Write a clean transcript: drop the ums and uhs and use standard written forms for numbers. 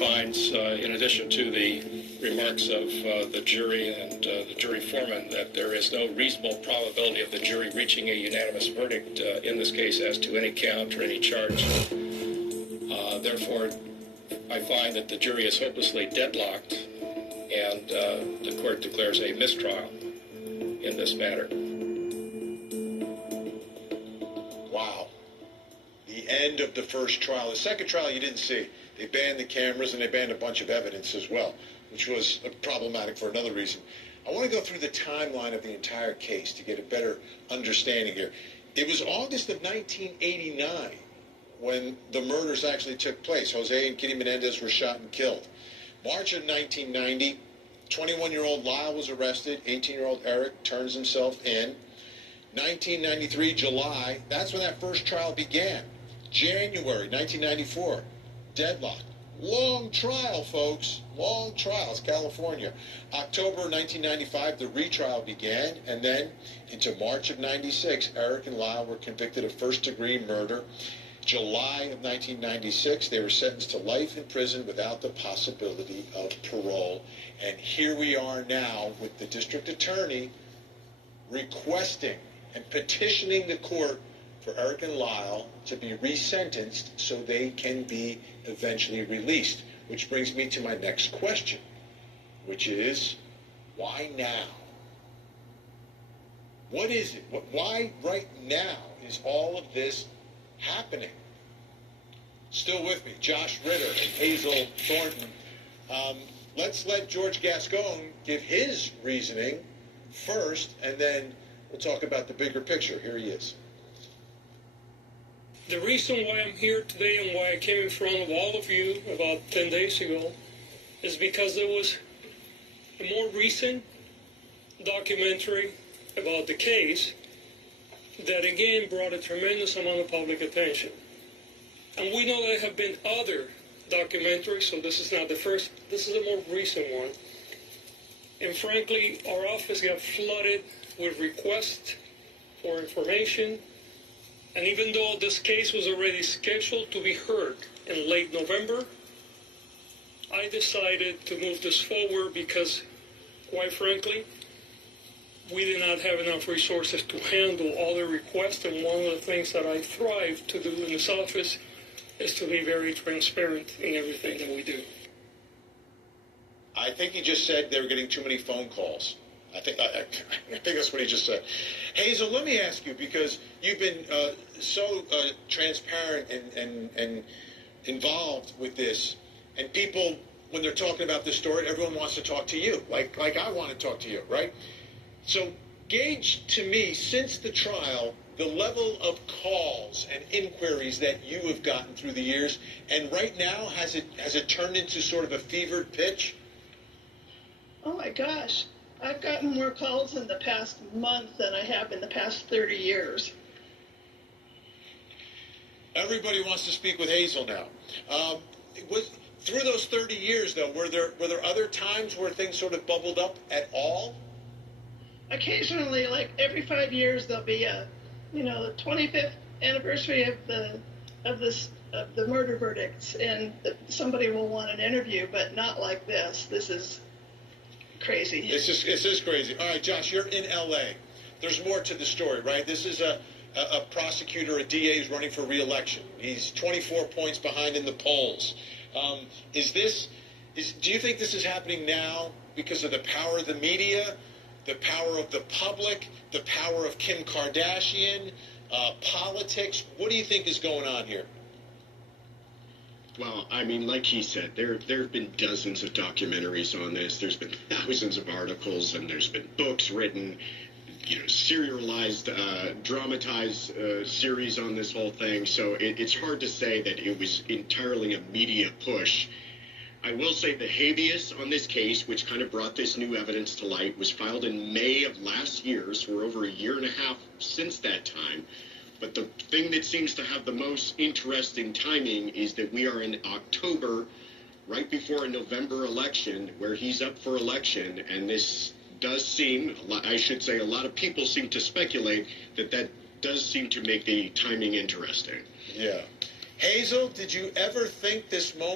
finds, in addition to the remarks of the jury and the jury foreman, that there is no reasonable probability of the jury reaching a unanimous verdict in this case as to any count or any charge. Therefore, I find that the jury is hopelessly deadlocked, and the court declares a mistrial in this matter. Wow. The end of the first trial. The second trial you didn't see. They banned the cameras and they banned a bunch of evidence as well, which was problematic for another reason. I want to go through the timeline of the entire case to get a better understanding here. It was August of 1989 when the murders actually took place. Jose and Kitty Menendez were shot and killed. March of 1990, 21-year-old Lyle was arrested. 18-year-old Eric turns himself in. 1993, July, that's when that first trial began. January 1994, deadlock. Long trial, folks. Long trials, California. October 1995, the retrial began, and then into March of 96, Eric and Lyle were convicted of first-degree murder. July of 1996, they were sentenced to life in prison without the possibility of parole. And here we are now with the district attorney requesting and petitioning the court for Eric and Lyle to be resentenced so they can be eventually released. Which brings me to my next question, which is, why now? What is it? Why right now is all of this happening? Still with me, Josh Ritter and Hazel Thornton. Let's let George Gascon give his reasoning first, and then we'll talk about the bigger picture. Here he is. The reason why I'm here today and why I came in front of all of you about 10 days ago is because there was a more recent documentary about the case that again brought a tremendous amount of public attention. And we know there have been other documentaries, so this is not the first, this is a more recent one. And frankly, our office got flooded with requests for information. And even though this case was already scheduled to be heard in late November, I decided to move this forward because, quite frankly, we did not have enough resources to handle all the requests, and one of the things that I thrive to do in this office is to be very transparent in everything that we do. I think he just said they were getting too many phone calls. I think that's what he just said. Hazel, let me ask you, because you've been so transparent and involved with this, and people, when they're talking about this story, everyone wants to talk to you, like I want to talk to you, right? So gauge to me, since the trial, the level of calls and inquiries that you have gotten through the years, and right now, has it turned into sort of a fevered pitch? Oh my gosh. I've gotten more calls in the past month than I have in the past 30 years. Everybody wants to speak with Hazel now. Through those 30 years, though, were there other times where things sort of bubbled up at all? Occasionally, like every 5 years, there'll be the 25th anniversary of the murder verdicts, and somebody will want an interview, but not like this. This is crazy. It's just crazy. All right, Josh, you're in L.A. There's more to the story, right? This is a prosecutor, a DA who's running for re-election. He's 24 points behind in the polls. Do you think this is happening now because of the power of the media, the power of the public, the power of Kim Kardashian, politics? What do you think is going on here? Well, I mean, like he said, there have been dozens of documentaries on this. There's been thousands of articles, and there's been books written, serialized, dramatized series on this whole thing. So it's hard to say that it was entirely a media push. I will say the habeas on this case, which kind of brought this new evidence to light, was filed in May of last year, so we're over a year and a half since that time. But the thing that seems to have the most interesting timing is that we are in October, right before a November election, where he's up for election, and this does seem, I should say, a lot of people seem to speculate that does seem to make the timing interesting. Yeah. Hazel, did you ever think this moment